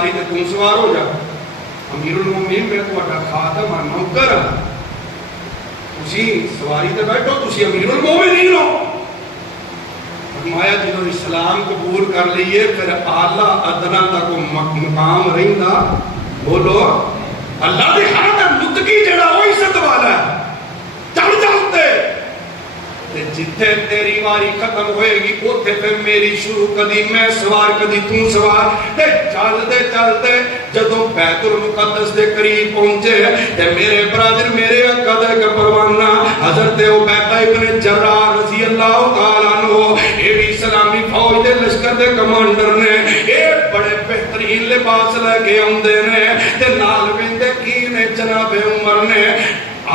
سواری تے تم سوار ہو جا. امیر المومنین میں تہاڈا خادم ہاں، نوکر ہاں، تسی سواری تے بیٹھو، تسی امیر المومنین ہو. فرمایا جنہوں اسلام قبول کر لیے پھر اعلیٰ ادنا تک مقام رہندا. بولو اللہ دی حد متقی جڑا وہ عزت والا ہے. چڑھ جاتے جتھے تیری واری ختم ہوئے گی اوتھے پھر میری شروع، کدی میں سوار کدی تو سوار. چلتے چلتے جدوں بیت المقدس دے قریب پہنچے تے میرے برادر میرے قدر کا پروانہ حضرت عبیدہ ابن جراح رضی اللہ تعالیٰ عنہ، یہ بھی اسلامی فوج دے لشکر دے کمانڈر نے. یہ بڑے بہترین لباس لے کے آندے نے تے نال ویندے کی نے جناب عمر نے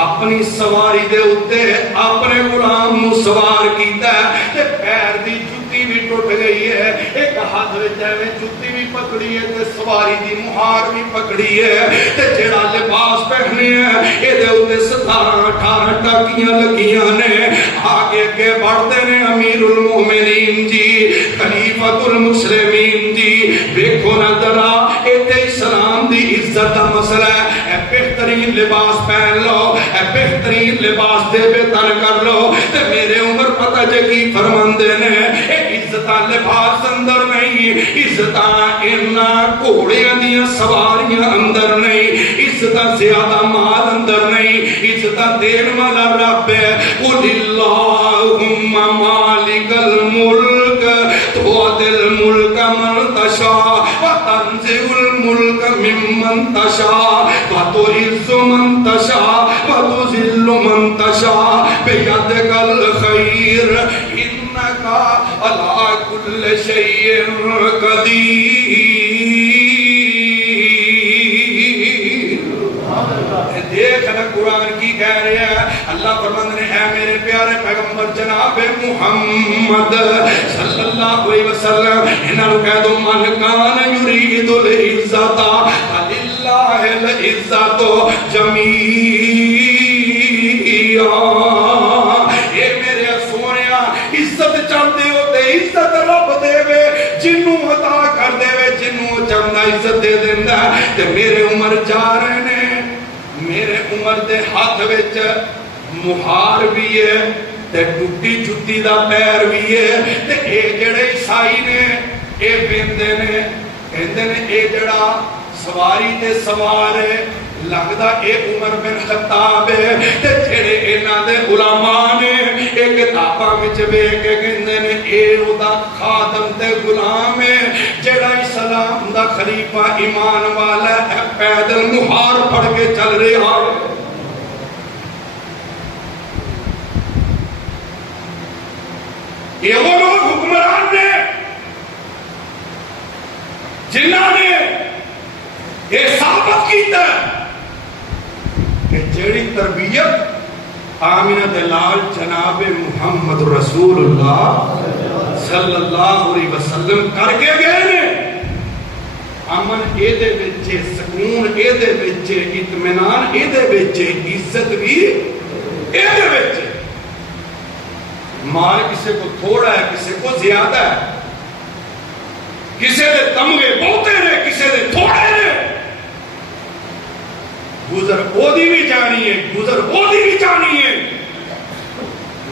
اپنی سواری دے اتے اپنے غلام نو سوار کیتا ہے تے پیر دی جُتی بھی ٹوٹ گئی ہے. ایک ہاتھ وچ ایویں جُتی بھی پکڑی ہے تے سواری دی مہار بھی پکڑی ہے تے جڑا لباس پہنے ہے اے دے اتے 17-18 ٹاکیاں لگیاں نے. آگے کے بڑھتے نے امیر المومنین جی، خلیفۃ المسلمین جی. دیکھو نا ذرا ایتھے اسلام دی عزت دا مسئلہ ہے. بہترین لباس پہن لو، بہترین لباس دے بے تن کر لو. تے میرے عمر پتہ جے کی فرماندے نے، اے عزتاں لباس اندر نہیں، عزتاں انہاں گھوڑیاں دیاں سواریاں اندر نہیں، عزتاں زیادہ مال اندر نہیں، عزتاں دین والا رب ہے. قل اللہم مالک الملک تؤتی الملک من تشاء وتنزع الملک ممن تشاء وتعز من تشاء وتذل من تشاء بيدك الخير إنك على كل شيء قدير. دیکھنا قرآن کی کہہ رہے ہیں. اللہ فرماتے ہیں اے میرے پیارے پیغمبر جناب محمد صلی اللہ علیہ وسلم انہوں کہہ دو من کان یرید العزت فللہ العزت جمیعا. اے میرے سونیا عزت چاہتے ہو تے عزت رب دے وے جنوں عطا کر دے وے، جنوں چاہتا عزت دے دیندا. تے میرے عمر جا رہے نے، میرے عمر دے ہاتھ وچ مہار بھی ہے تے ٹوٹی جُتی دا پیر بھی ہے. تے اے جڑے عیسائی نے اے ویندے نے کہندے نے اے جڑا سواری تے سوار ہے لگدا اے عمر بن خطاب ہے. تے جڑے انہاں دے علماء نے اے کتاباں وچ ویکھ کے کہندے نے اے او دا خادم تے غلام ہے جڑا اسلام دا خلیفہ ایمان والا ہے، پیدل مہار پھڑ کے چل رہا ہے. یہ وہ لوگ حکمران نے جنہاں نے یہ ثابت کیتا کہ جڑی تربیت آمینہ دلال جناب محمد رسول اللہ صلی اللہ علیہ وسلم کر کے گئے نے، امن اے دے وچ، سکون اے دے وچ، اطمینان اے دے وچ، عزت بھی اے دے وچ. مال کسی کو تھوڑا ہے، کسی کو زیادہ ہے، کسی دے تمغے بہتے نے، کسی دے تھوڑے نے. گزر او دی بھی جانی ہے، گزر او دی بھی جانی ہے.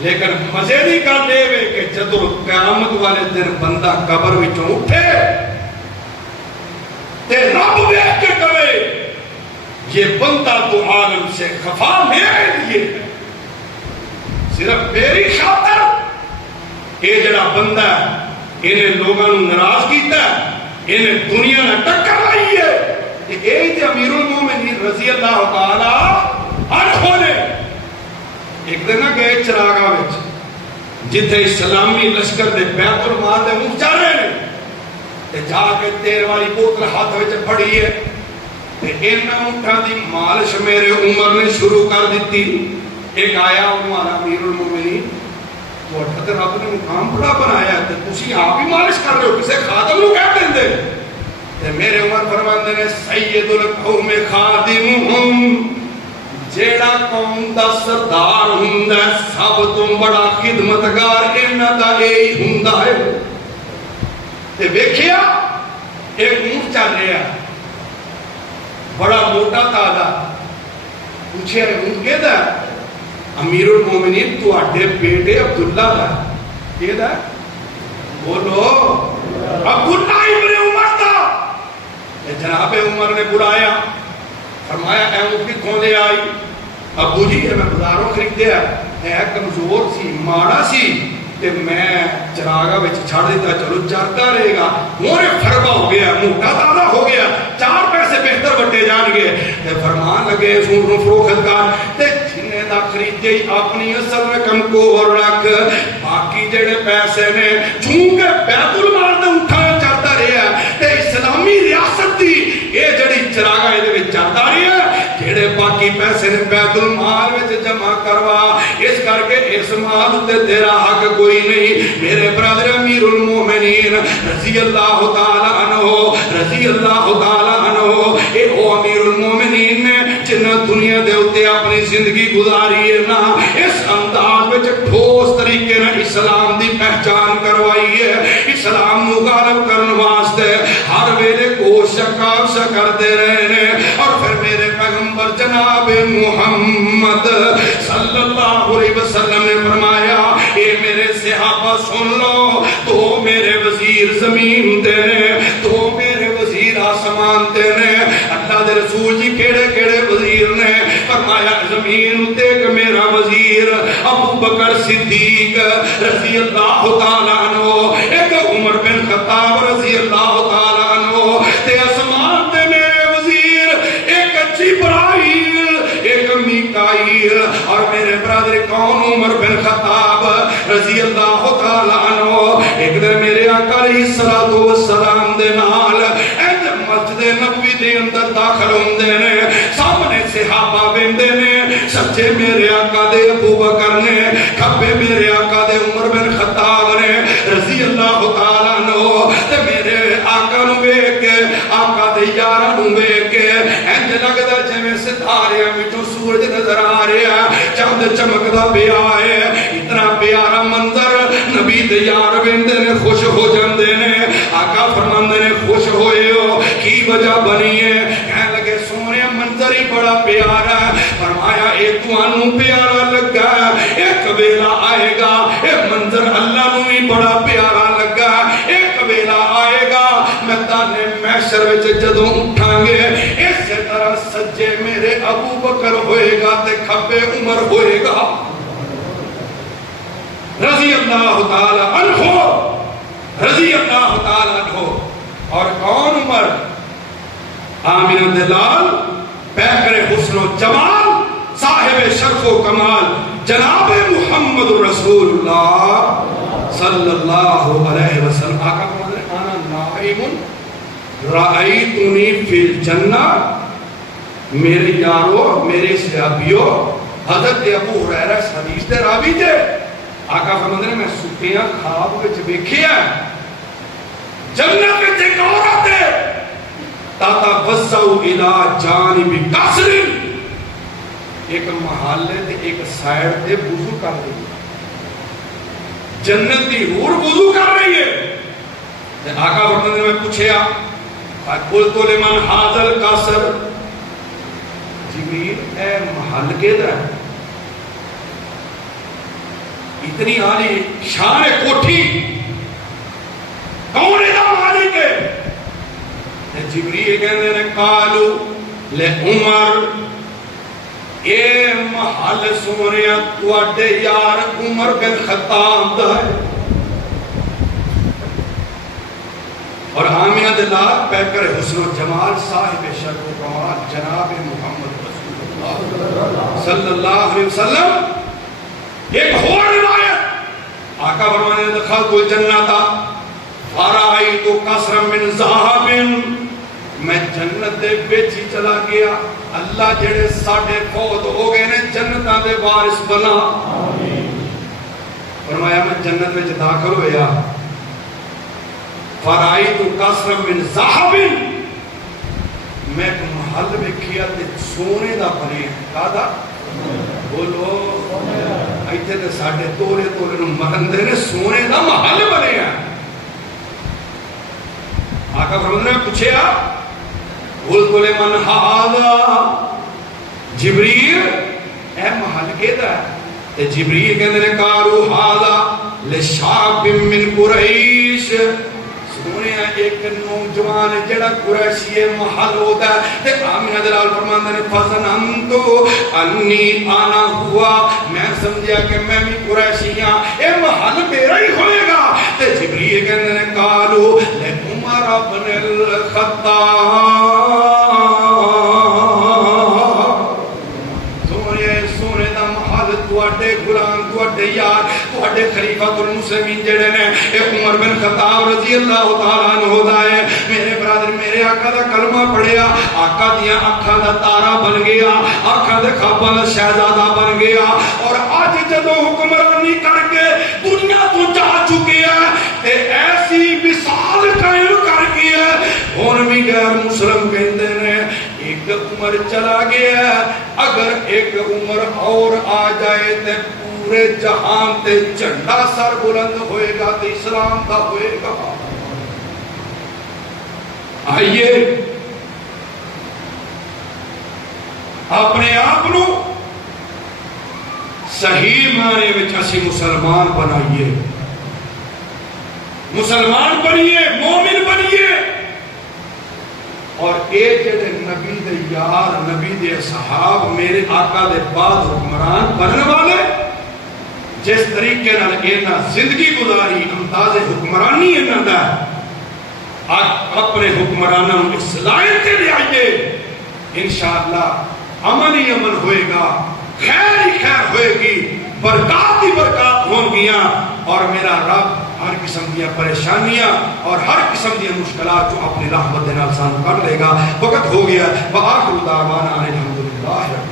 لیکن مزے دی گل دے وے کہ جدو قیامت والے دن بندہ قبر وچوں اٹھے تے رب ویکھ کے کہے یہ بندہ تو عالم سے خفا میرے لیے ہے، صرف میری خاطر. یہ جڑا بندہ ہے انہیں لوگوں نے ناراض کیتا ہے، انہیں دنیا نے ٹکر لائی ہے. یہ تے امیر المومنین رضی اللہ تعالی عنہ نے ایک دن گئے چراغاں وچ جتھے اسلامی لشکر دے بیت المال دے اونٹ جا رہے ہیں تے جا کے تیل والی بوتل ہاتھ وچ پھڑی ہے تے انہاں اونٹاں دی مالش میرے عمر نے شروع کر دیتی. ایک آیا ہمارا امیر المومنین وہ اٹھتے رب نے مقام بڑا بنایا تے تسی آپ ہی مالش کر رہے ہو، کسے خادم نو کہہ دیندے. تے میرے عمر فرماندے نے سید القوم خادمہم، جیڑا قوم دا سردار ہوندا سب تو بڑا خدمتگار انہاں دا یہی ہوندا ہے. تے ویکھیا ایک اونٹ چل رہا بڑا موٹا تازہ پوچھے اونٹ کہ امیر المومنین تو اڈے بیٹے عبداللہ دا کہ بولو عبداللہ ابن عمر دا. جناب عمر نے بلایا فرمایا اے اونٹ کتوں لے آئی؟ ابو جی میں بازاروں خریدیا ہے کمزور سی ماڑا سی تے میں چراغا وچ چھڑ دیتا چلو چرتا رہے گا. مونے فربا ہو گیا موٹا تازہ ہو گیا 4 پیسے بہتر وٹے جان گے تے فرمان لگے سونٹ نو فروخت کر تے جنے دا خریدے اپنی اصل رقم کو رکھ باقی جڑے پیسے نے چونکہ بیت المال تے اٹھا چلتا رہیا تے اسلامی ریاست دی اے جڑی چراغا دے وچ چلتا رہیا جڑے باقی پیسے نے بیت المال وچ جمع کروا. اس کر کے اس مال تے تیرا حق کوئی نہیں. میرے برادر امیر المومنین رضی اللہ تعالی عنہ رضی اللہ تعالی عنہ اے او امیر المومنین نے جنہ دنیا دے اوتے اپنی زندگی گزاری ہے نا اس انداز وچ ٹھوس طریقے نال اسلام دی پہچان کروائی ہے. اسلام نو غالب کرن واسطے ہر ویلے کوشش کرتے رہے نے. اور پھر میرے پیغمبر جناب محمد صلی اللہ علیہ وسلم نے فرمایا اے میرے صحابہ سن لو تو میرے وزیر زمین تے نے تو میرے وزیر آسمان تے نے. اللہ دے رسول جی کیڑے کیڑے وزیر نے؟ فرمایا زمین تے کہ میرا وزیر ابو بکر صدیق رضی اللہ تعالی عنہ ایک عمر بن خطاب رضی اللہ تعالی عنہ تے آسمان تے میرے وزیر ایک جبرائیل ایک میکائیل. اور میرے برادر کون؟ عمر بن خطاب رضی اللہ تعالی عنہ. ایک دن میرے آقا علیہ الصلوۃ والسلام دے نال مسجد نبوی دے اندر داخل ہوندے نے. سامنے صحابہ ویندے نے سچے میرے آقا دے ابو بکر نے کھبے میرے آقا دے عمر بن خطاب نے رضی اللہ تعالی عنہ. تے میرے آقا نو ویکھ کے آقا دے یاراں نو ویکھ کے انج لگدا جویں ستاریاں وچوں سورج نظر آ رہا چاند چمکدا پیا ہے. اتنا پیارا منظر نبی دے یار ویندے نے خوش ہو جاندے نے. آقا فرماندے نے خوش ہوئے ہو کی وجہ بنی ہے؟ کہنے لگے سونے منظر ہی بڑا پیارا ہے. فرمایا اے تانوں پیارا لگا ایک ویلا آئے گا اے منظر اللہ نو بھی بڑا پیارا لگا. ایک ویلا آئے گا میں تانے محشر وچ جدوں اٹھاں گے اس طرح سجے میرے ابو بکر ہوئے گا تے کھبے عمر ہوئے گا رضی اللہ تعالی عنہ رضی اللہ تعالی عنہ. اور کون عمر؟ آمینہ دلال پیکر حسن و جمال صاحب شرف و کمال جناب محمد رسول اللہ صلی اللہ علیہ وسلم. آقا فرماتے ہیں انا نائم رأیتنی فی الجنہ. میرے یارو میرے صحابیو حضرت ابو ہریرہ اس حدیث دے راوی تھے. آقا فرماتے ہیں میں سوتیاں خواب وچ ویکھیا جنت وچ ایک عورت ہے تتوسع الی جانب قصر ایک محلے تے ایک سائڈ تے وضو کر رہی ہے. جنت دی حور وضو کر رہی ہے. آقا فرماتے ہیں میں پوچھیا قلت لمن ھذا القصر جبریل اے محل کیدا ہے؟ اتنی عالی شان کوٹھی کون ہے مالک ہے؟ جبریل کہندے نے قالو لے عمر اے محل سونیا تواڈے یار عمر بن خطاب دا ہے. اور آمینہ دلال پیکر حسن و جمال صاحب شرف و کمال جناب محمد رسول اللہ صلی اللہ علیہ وسلم. ایک اور روایت آقا فرمانے دخلت الجنت فرأیت قصرا من ذهب میں جنت دے وچ ہی چلا گیا. اللہ جڑے ساڈے فوت ہو گئے نے جنتاں دے وارث بنا. فرمایا میں جنت وچ داخل ہویا فرأیت قصرا من ذهب میں ایک محل ویکھیا تے سونے دا بنیا. کادا بولو ایتھے تے ساڈے تولے تولے نوں مرن دے نے سونے دا محل بنیا. آقا فرماتے نے پوچھیا قلت لمن هذا جبریل اے محل کیدا ہے تے جبریل کہندے نے قالوا هذا لشاب من قریش سونے ایک نوجوان جڑا قریشی محل ہوتا ہے تے آمینہ دلال فرماندے نے فظننت انی انا ہوا میں سمجھیا کہ میں بھی قریشی ہاں اے محل میرا ہی ہوئے گا تے جبریل کہندے نے قالوا لعمر بن الخطاب تواڈے غلام تواڈے یار تواڈے خلیفۃ المسلمین جڑے نے اے عمر بن خطاب رضی اللہ تعالی عنہ دا ہے میرے برادر میرے آقا دا کلمہ پڑھیا آقا دیاں اکھاں دا تارا بن گیا آقا دے خواباں دا شہزادہ بن گیا اور اج جدوں حکمرانی کر کے دنیا تو جا چکے ہیں تے ایسی مثال قائم کر کے ہن بھی غیر مسلم کہندے نے ایک عمر چلا گیا اگر ایک عمر اور آ جائے تے پورے جہان تے جھنڈا سر بلند ہوئے گا تے اسلام دا ہوئے گا. آئیے اپنے آپ نو صحیح معنی وچ اسی مسلمان بنائیے مسلمان بنیے مومن بنیے اور اے جڑے نبی دے یار نبی دے اصحاب میرے آقا دے بعد حکمران بننے والے جس طریقے نال اینا زندگی گزاری امتاز حکمرانی انہاں دا اپنے حکمرانوں اصلاح کے لے آئیے انشاءاللہ عمل ہی عمل ہوئے گا خیر ہی خیر ہوئے گی برکات ہی برکات ہوں گیاں اور میرا رب ہر قسم دیا پریشانیاں اور ہر قسم دیا مشکلات جو اپنی رحمت نال سان کر لے گا. وقت ہو گیا وآخر دعوانا الحمدللہ.